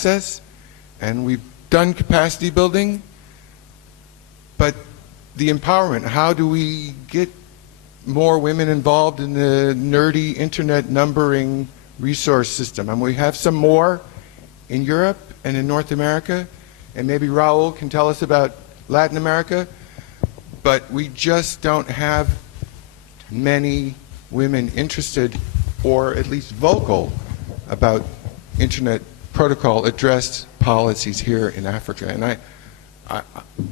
access, and we've done capacity building, but the empowerment, how do we get more women involved in the nerdy internet numbering resource system? And we have some more in Europe and in North America, and maybe Raul can tell us about Latin America, but we just don't have many women interested or at least vocal about internet protocol addressed policies here in Africa, and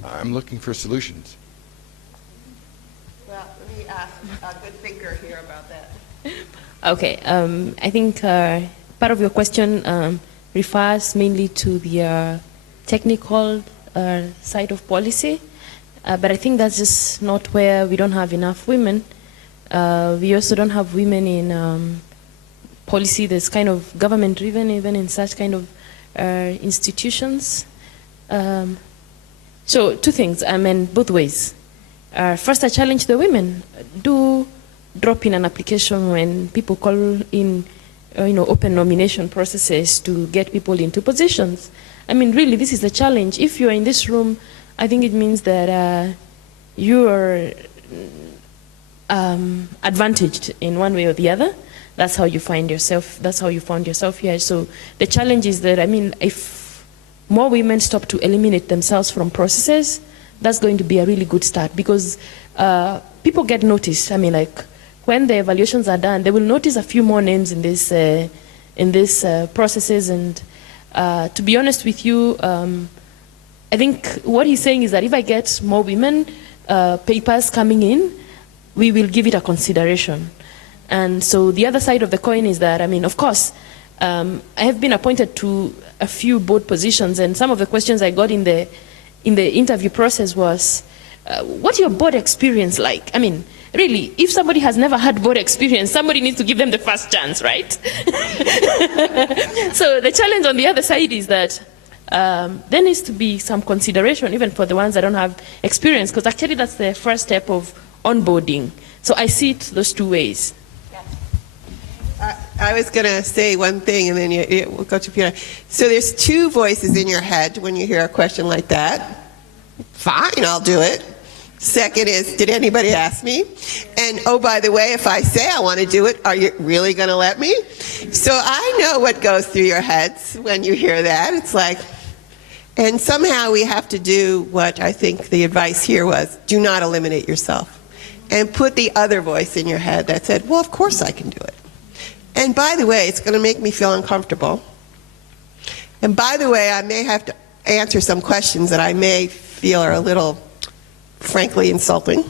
I'm looking for solutions. Well, let me ask a good thinker here about that. Okay, I think part of your question refers mainly to the technical side of policy, but I think that's just not where we don't have enough women. We also don't have women in policy that's kind of government-driven, even in such kind of institutions. So two things, I mean, both ways. First, I challenge the women. Do drop in an application when people call in, open nomination processes to get people into positions. I mean, really, this is the challenge. If you're in this room, I think it means that you are advantaged in one way or the other. That's how you find yourself. That's how you found yourself here. So the challenge is that, I mean, if more women stop to eliminate themselves from processes, that's going to be a really good start, because people get noticed. I mean, like, when the evaluations are done, they will notice a few more names in this processes. And to be honest with you, I think what he's saying is that if I get more women papers coming in, we will give it a consideration. And so the other side of the coin is that, I mean, of course, I have been appointed to a few board positions, and some of the questions I got in the interview process was, what's your board experience like? I mean, really, if somebody has never had board experience, somebody needs to give them the first chance, right? So the challenge on the other side is that there needs to be some consideration, even for the ones that don't have experience, because actually that's the first step of onboarding. So I see it those two ways. I was going to say one thing, and then we'll go to Peter. So there's two voices in your head when you hear a question like that. Fine, I'll do it. Second is, did anybody ask me? And oh, by the way, if I say I want to do it, are you really going to let me? So I know what goes through your heads when you hear that. It's like, and somehow we have to do what I think the advice here was, do not eliminate yourself. And put the other voice in your head that said, well, of course I can do it. And by the way, it's going to make me feel uncomfortable. And by the way, I may have to answer some questions that I may feel are a little, frankly, insulting.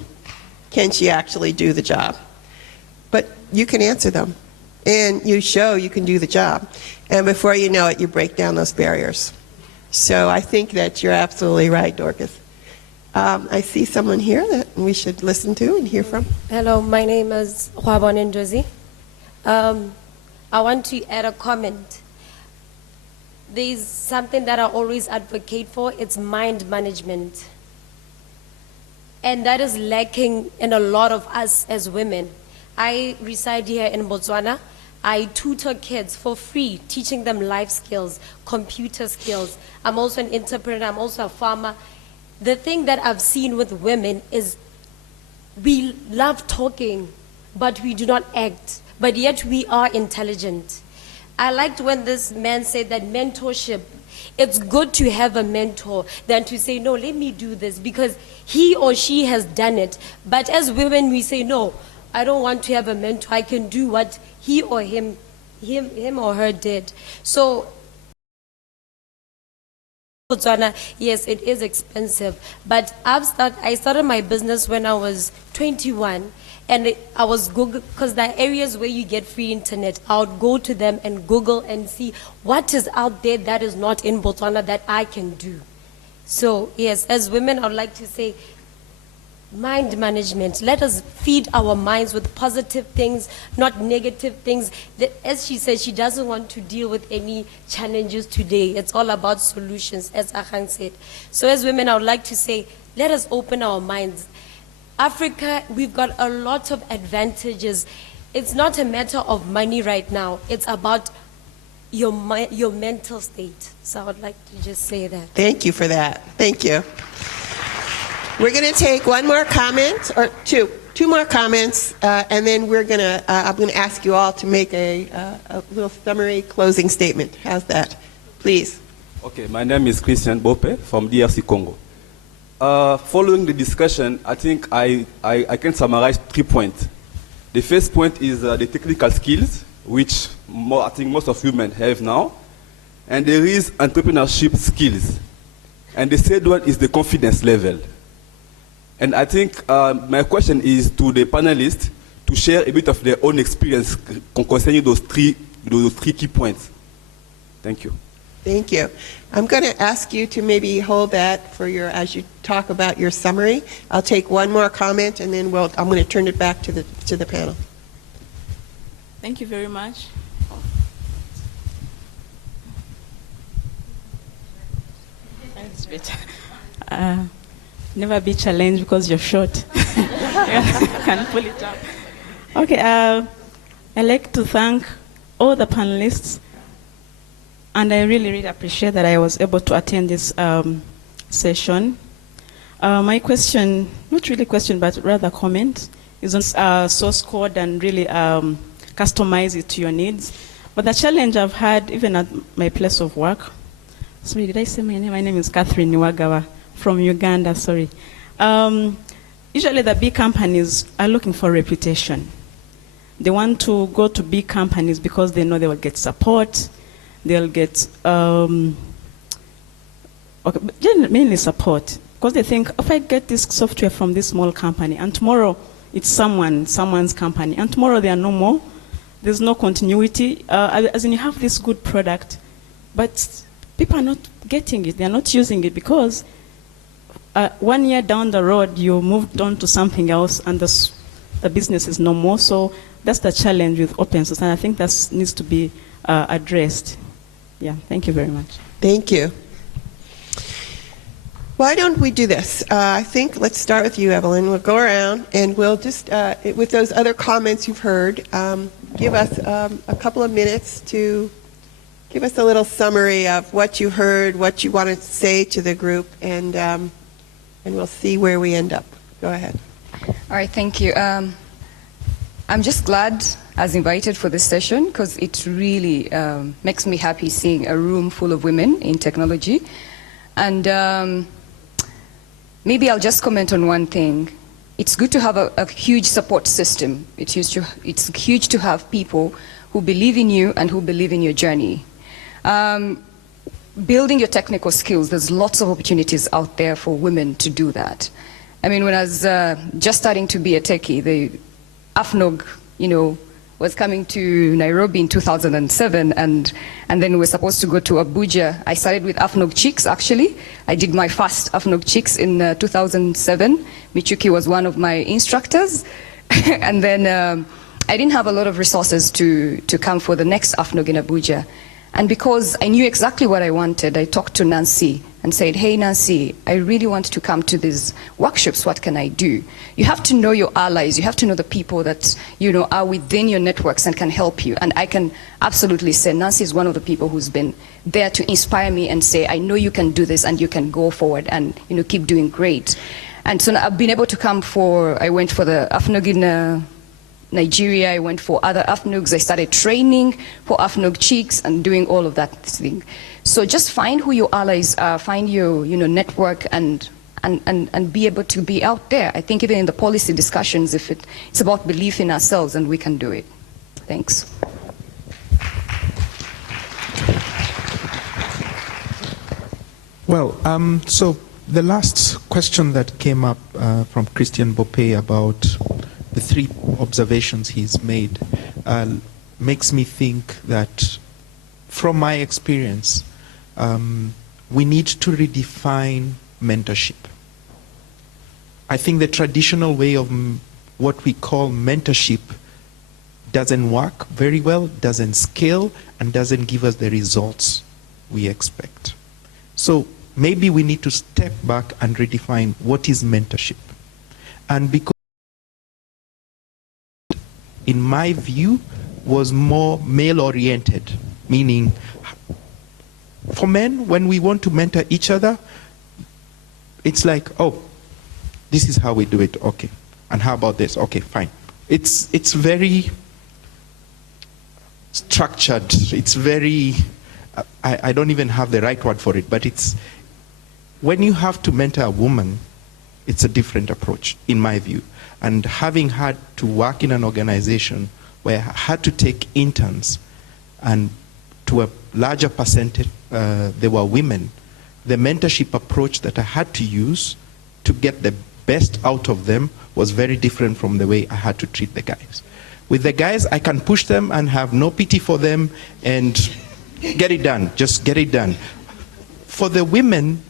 Can she actually do the job? But you can answer them. And you show you can do the job. And before you know it, you break down those barriers. So I think that you're absolutely right, Dorcas. I see someone here that we should listen to and hear from. Hello, my name is Huabon Ndozi. I want to add a comment. There's something that I always advocate for, it's mind management. And that is lacking in a lot of us as women. I reside here in Botswana. I tutor kids for free, teaching them life skills, computer skills. I'm also an entrepreneur, I'm also a farmer. The thing that I've seen with women is we love talking, but we do not act. But yet we are intelligent. I liked when this man said that mentorship, it's good to have a mentor than to say, no, let me do this, because he or she has done it. But as women, we say, no, I don't want to have a mentor. I can do what he or him or her did. So, Botswana, yes, it is expensive. But I started my business when I was 21. And I was Google, because there are areas where you get free internet. I would go to them and Google and see what is out there that is not in Botswana that I can do. So yes, as women, I would like to say, mind management. Let us feed our minds with positive things, not negative things. As she said, she doesn't want to deal with any challenges today. It's all about solutions, as Agang said. So as women, I would like to say, let us open our minds. Africa, we've got a lot of advantages. It's not a matter of money right now. It's about your mental state. So I would like to just say that. Thank you for that. Thank you. We're going to take one more comment, or two more comments, and then I'm going to ask you all to make a little summary closing statement. How's that? Please. Okay, my name is Christian Bope from DRC Congo. Following the discussion, I think I can summarize 3 points. The first point is the technical skills, which I think most of women have now. And there is entrepreneurship skills. And the third one is the confidence level. And I think my question is to the panelists to share a bit of their own experience concerning those three key points. Thank you. Thank you. I'm going to ask you to maybe hold that for as you talk about your summary. I'll take one more comment, and then I'm going to turn it back to the panel. Thank you very much. That's better. Never be challenged because you're short. You can pull it up. Okay, I'd like to thank all the panelists, and I really, really appreciate that I was able to attend this session. My question, not really question, but rather comment, is on source code and really customize it to your needs. But the challenge I've had, even at my place of work, sorry, did I say my name? My name is Kathryn Niwagawa from Uganda, sorry. Usually the big companies are looking for reputation. They want to go to big companies because they know they will get support, they'll get, mainly support, because they think, if I get this software from this small company, and tomorrow it's someone's company, and tomorrow they are no more, there's no continuity, as in you have this good product, but people are not getting it, they're not using it, because 1 year down the road, you moved on to something else, and the business is no more, so that's the challenge with open source, and I think that needs to be addressed. Yeah, thank you very much. Thank you. Why don't we do this? I think let's start with you, Evelyn. We'll go around and we'll just, with those other comments you've heard, give us a couple of minutes to give us a little summary of what you heard, what you want to say to the group, and we'll see where we end up. Go ahead. All right, thank you. I'm just glad I was invited for this session because it really makes me happy seeing a room full of women in technology. And maybe I'll just comment on one thing. It's good to have a huge support system. It's huge to have people who believe in you and who believe in your journey. Building your technical skills, there's lots of opportunities out there for women to do that. I mean, when I was just starting to be a techie, the AFNOG, was coming to Nairobi in 2007, and then we were supposed to go to Abuja. I started with AFNOG Chicks, actually. I did my first AFNOG Chicks in 2007. Michuki was one of my instructors. And then I didn't have a lot of resources to come for the next AFNOG in Abuja. And because I knew exactly what I wanted, I talked to Nancy and said, hey, Nancy, I really want to come to these workshops. What can I do? You have to know your allies. You have to know the people that, are within your networks and can help you. And I can absolutely say Nancy is one of the people who's been there to inspire me and say, I know you can do this and you can go forward and, keep doing great. And so I've been able to come I went for the AFNOG in Nigeria, I went for other AFNOGs, I started training for AFNOG Chicks and doing all of that thing. So just find who your allies are, find your network and be able to be out there. I think even in the policy discussions, if it's about belief in ourselves and we can do it. Thanks. Well, so the last question that came up from Christian Bope about the 3 observations he's made makes me think that, from my experience, we need to redefine mentorship. I think the traditional way of what we call mentorship doesn't work very well, doesn't scale, and doesn't give us the results we expect. So maybe we need to step back and redefine what is mentorship. And because, in my view, was more male-oriented Meaning, for men, when we want to mentor each other, it's like, oh, this is how we do it, okay. And how about this? Okay, fine. It's very structured. It's very, I don't even have the right word for it, but it's, when you have to mentor a woman, it's a different approach, in my view. And having had to work in an organization where I had to take interns, and to a larger percentage, they were women, the mentorship approach that I had to use to get the best out of them was very different from the way I had to treat the guys. With the guys, I can push them and have no pity for them and get it done, just get it done. For the women,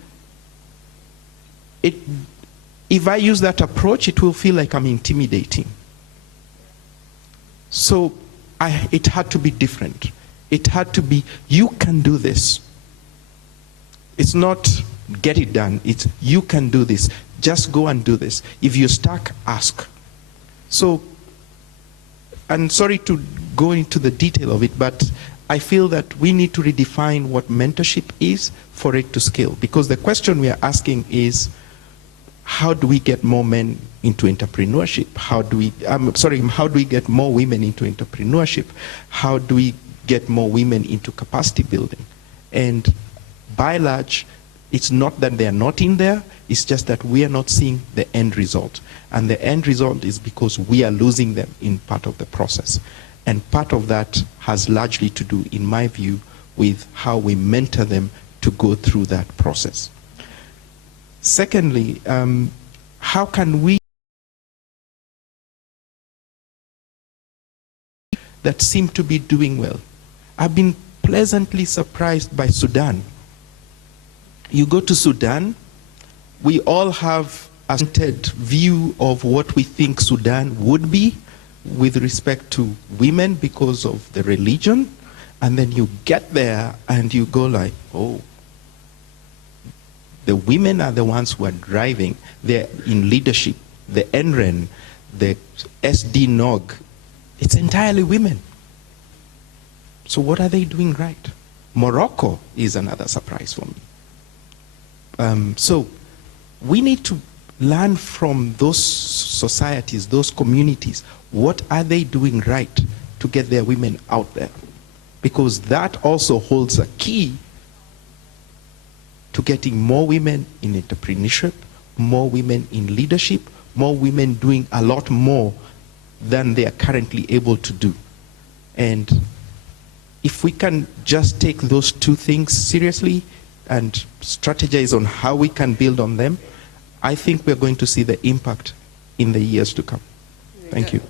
if I use that approach, it will feel like I'm intimidating. So it had to be different. It had to be, you can do this. It's not get it done, it's you can do this. Just go and do this. If you're stuck, ask. So, and sorry to go into the detail of it, but I feel that we need to redefine what mentorship is for it to scale. Because the question we are asking is, how do we get more men into entrepreneurship? How do we get more women into entrepreneurship? How do we get more women into capacity building? And by and large, it's not that they're not in there, it's just that we are not seeing the end result. And the end result is because we are losing them in part of the process. And part of that has largely to do, in my view, with how we mentor them to go through that process. Secondly, how can we that seem to be doing well? I've been pleasantly surprised by Sudan. You go to Sudan, we all have a certain view of what we think Sudan would be with respect to women because of the religion, and then you get there and you go like, oh, the women are the ones who are driving. They're in leadership. The NREN, the SDNOG, it's entirely women. So what are they doing right? Morocco is another surprise for me. So we need to learn from those societies, those communities, what are they doing right to get their women out there? Because that also holds a key to getting more women in entrepreneurship, more women in leadership, more women doing a lot more than they are currently able to do. And if we can just take those two things seriously and strategize on how we can build on them, I think we're going to see the impact in the years to come. Thank you.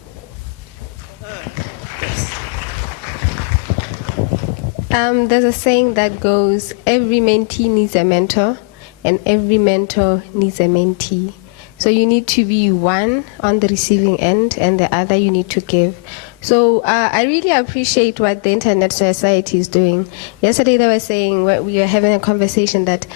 There's a saying that goes, every mentee needs a mentor, and every mentor needs a mentee. So you need to be one on the receiving end, and the other you need to give. So I really appreciate what the Internet Society is doing. Yesterday they were saying, we were having a conversation that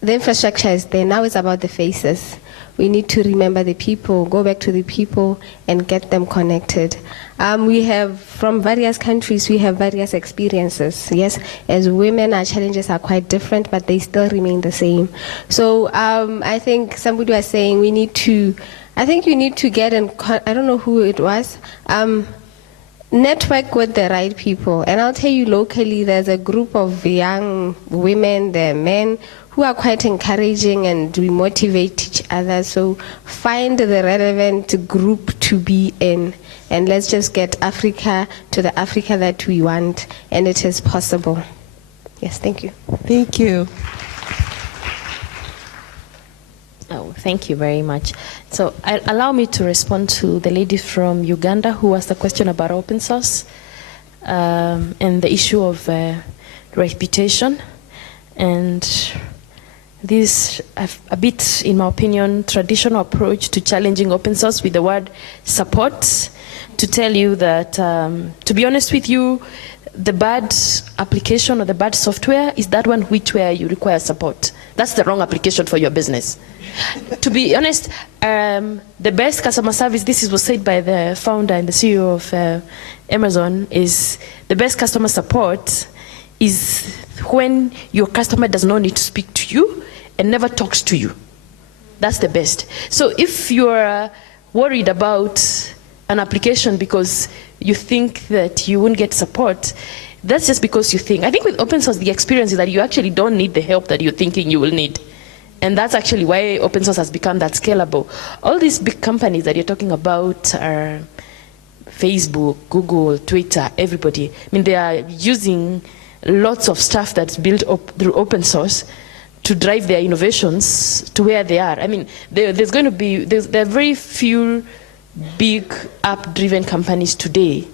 the infrastructure is there, now it's about the faces. We need to remember the people, go back to the people and get them connected. We have, from various countries, we have various experiences. Yes, as women, our challenges are quite different, but they still remain the same. So I think somebody was saying we need to, I think you need to get in, I don't know who it was, network with the right people. And I'll tell you, locally, there's a group of young women, there are men, who are quite encouraging, and we motivate each other. So find the relevant group to be in, and let's just get Africa to the Africa that we want, and it is possible. Yes, thank you. Thank you. Oh, thank you very much. So allow me to respond to the lady from Uganda who asked the question about open source and the issue of reputation. And this, a bit, in my opinion, traditional approach to challenging open source with the word support, to tell you that, to be honest with you, the bad application or the bad software is that one where you require support. That's the wrong application for your business. To be honest, the best customer service, this was said by the founder and the CEO of Amazon, is the best customer support is when your customer does not need to speak to you and never talks to you. That's the best. So if you're worried about an application because you think that you won't get support, that's just because you think. I think with open source, the experience is that you actually don't need the help that you're thinking you will need. And that's actually why open source has become that scalable. All these big companies that you're talking about are Facebook, Google, Twitter, everybody. I mean, they are using lots of stuff that's built up through open source to drive their innovations to where they are. I mean, there are very few big app-driven companies today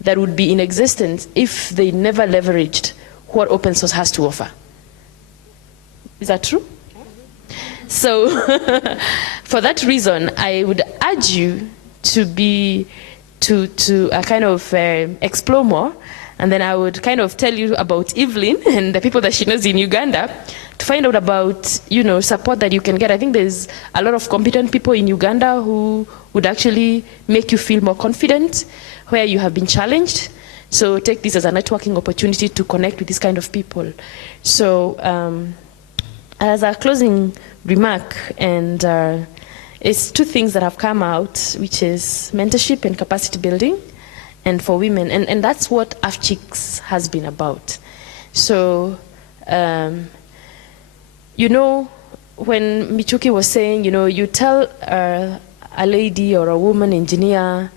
that would be in existence if they never leveraged what open source has to offer. Is that true? So, for that reason, I would urge you to kind of explore more, and then I would kind of tell you about Evelyn and the people that she knows in Uganda to find out about, support that you can get. I think there's a lot of competent people in Uganda who would actually make you feel more confident where you have been challenged. So take this as a networking opportunity to connect with this kind of people. So as a closing remark, and it's two things that have come out, which is mentorship and capacity building, and for women, and that's what AFCHICS has been about. So, when Michuki was saying, you tell a lady or a woman engineer,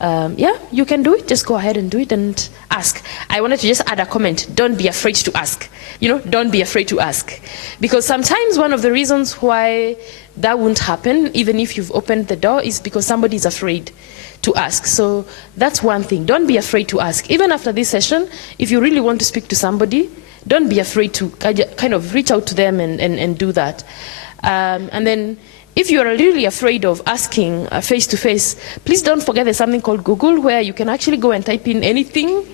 yeah, you can do it, just go ahead and do it and ask. I wanted to just add a comment, don't be afraid to ask. Don't be afraid to ask. Because sometimes one of the reasons why that won't happen, even if you've opened the door, is because somebody is afraid to ask. So that's one thing, don't be afraid to ask. Even after this session, if you really want to speak to somebody, don't be afraid to kind of reach out to them and do that. And then, if you are really afraid of asking face-to-face, please don't forget there's something called Google where you can actually go and type in anything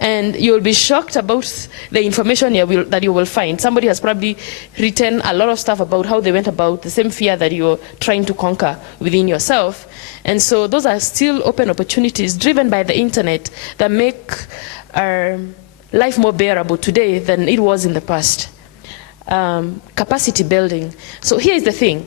and you'll be shocked about the information that you will find. Somebody has probably written a lot of stuff about how they went about the same fear that you're trying to conquer within yourself. And so those are still open opportunities driven by the internet that make our life more bearable today than it was in the past. Capacity building. So here is the thing.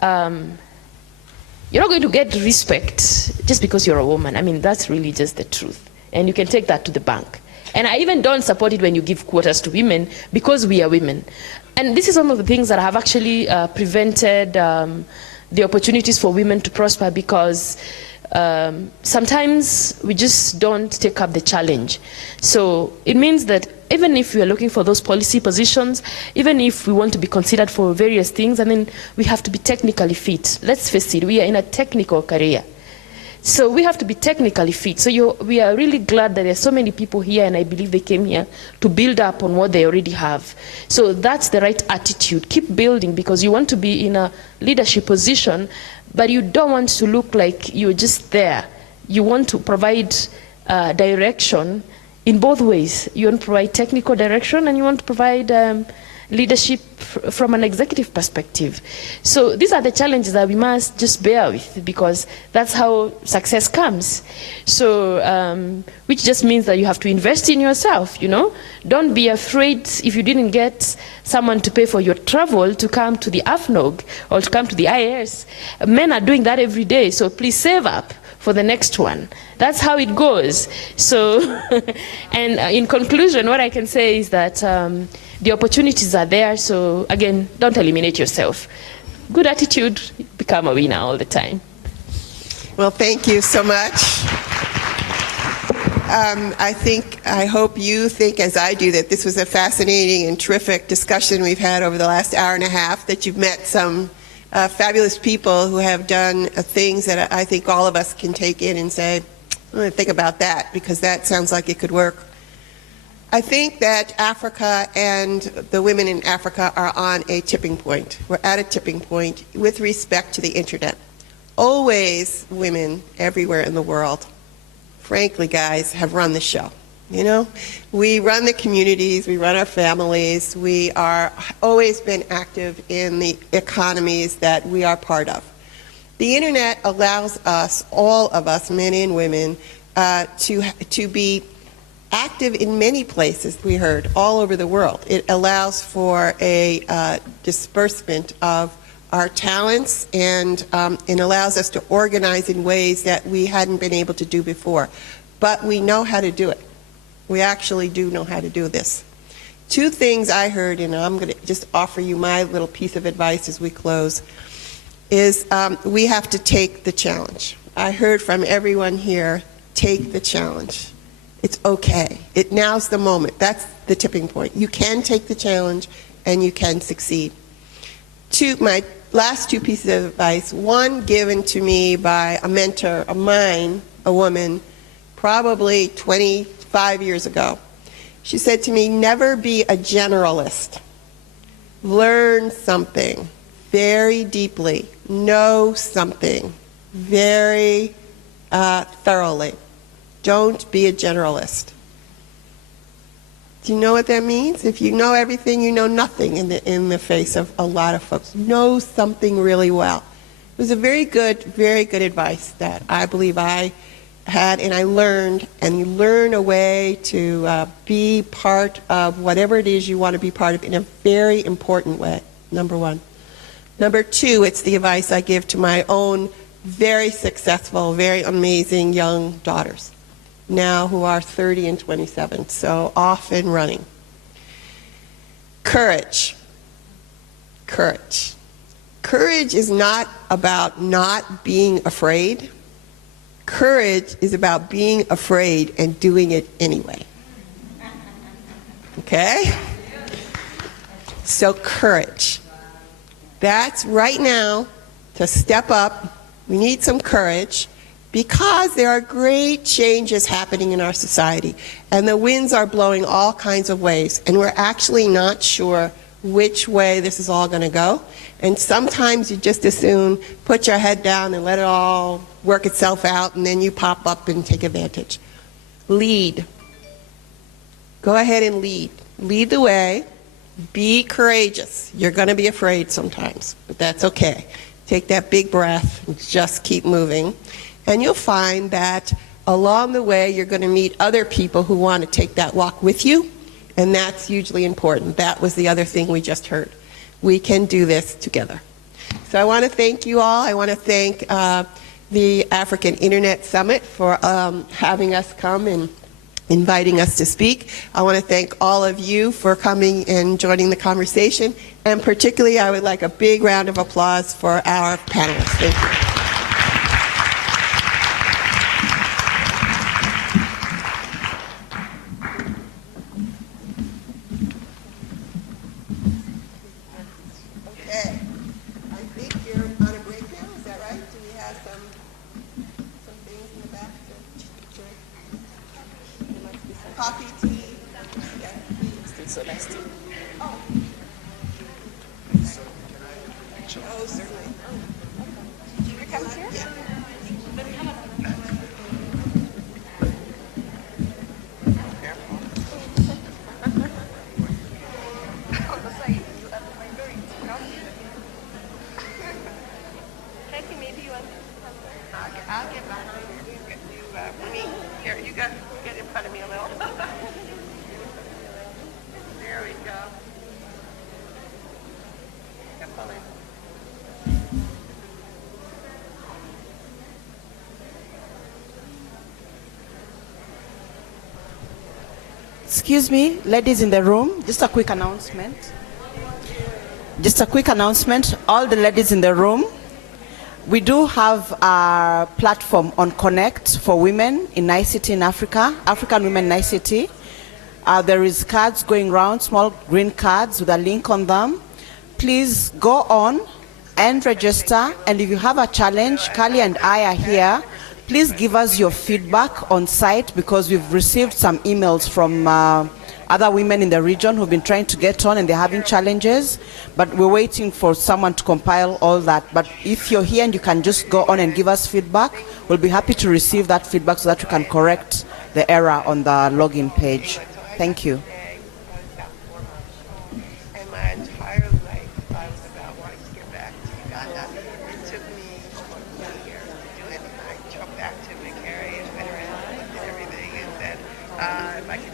You're not going to get respect just because you're a woman. I mean, that's really just the truth. And you can take that to the bank. And I even don't support it when you give quotas to women because we are women. And this is one of the things that have actually prevented the opportunities for women to prosper, because sometimes we just don't take up the challenge. So it means that even if we are looking for those policy positions, even if we want to be considered for various things, I mean, we have to be technically fit. Let's face it, we are in a technical career. So we have to be technically fit. So we are really glad that there are so many people here, and I believe they came here to build up on what they already have. So that's the right attitude. Keep building, because you want to be in a leadership position, but you don't want to look like you're just there. You want to provide direction in both ways. You want to provide technical direction, and you want to provide leadership from an executive perspective. So these are the challenges that we must just bear with, because that's how success comes. So, which just means that you have to invest in yourself, Don't be afraid if you didn't get someone to pay for your travel to come to the AFNOG or to come to the AIS. Men are doing that every day, so please save up for the next one. That's how it goes. So, and in conclusion, what I can say is that the opportunities are there, so again, don't eliminate yourself. Good attitude, become a winner all the time. Well, thank you so much. I hope you think, as I do, that this was a fascinating and terrific discussion we've had over the last hour and a half, that you've met some fabulous people who have done things that I think all of us can take in and say, I'm going to think about that, because that sounds like it could work. I think that Africa and the women in Africa are on a tipping point. We're at a tipping point with respect to the internet. Always women everywhere in the world, frankly, guys, have run the show. We run the communities, we run our families, we are always been active in the economies that we are part of. The internet allows us, all of us, men and women, to be active in many places, we heard, all over the world. It allows for a disbursement of our talents, and it allows us to organize in ways that we hadn't been able to do before. But we know how to do it. We actually do know how to do this. Two things I heard, and I'm going to just offer you my little piece of advice as we close, is we have to take the challenge. I heard from everyone here, take the challenge. It's okay. Now's the moment. That's the tipping point. You can take the challenge and you can succeed. My last two pieces of advice, one given to me by a mentor of mine, a woman, probably 25 years ago. She said to me, never be a generalist. Learn something very deeply. Know something very thoroughly. Don't be a generalist. Do you know what that means? If you know everything, you know nothing in the face of a lot of folks. Know something really well. It was a very good advice that I believe I had, and I learned, and you learn a way to be part of whatever it is you want to be part of in a very important way, number one. Number two, it's the advice I give to my own very successful, very amazing young daughters, now who are 30 and 27, so off and running. Courage. Courage. Courage is not about not being afraid. Courage is about being afraid and doing it anyway. Okay? So courage. That's right now to step up. We need some courage because there are great changes happening in our society and the winds are blowing all kinds of ways and we're actually not sure which way this is all going to go. And sometimes you just as soon put your head down and let it all work itself out, and then you pop up and take advantage. Lead. Go ahead and lead. Lead the way. Be courageous. You're going to be afraid sometimes, but that's okay. Take that big breath and just keep moving. And you'll find that along the way you're going to meet other people who want to take that walk with you, and that's hugely important. That was the other thing we just heard. We can do this together. So I want to thank you all. I want to thank the African Internet Summit for having us come and inviting us to speak. I want to thank all of you for coming and joining the conversation, and particularly I would like a big round of applause for our panelists. Thank you. Excuse me, ladies in the room, just a quick announcement. Just a quick announcement, all the ladies in the room, we do have a platform on Connect for women in ICT in Africa, African women in ICT. There is cards going around, small green cards with a link on them. Please go on and register, and if you have a challenge, Kali and I are here. Please give us your feedback on site because we've received some emails from other women in the region who've been trying to get on and they're having challenges, but we're waiting for someone to compile all that. But if you're here and you can just go on and give us feedback, we'll be happy to receive that feedback so that we can correct the error on the login page. Thank you. And my entire life, I was about wanting to get back to Uganda. It took me 1 year to do it. I drove back to Michuki and went around and looked at everything and said, if I could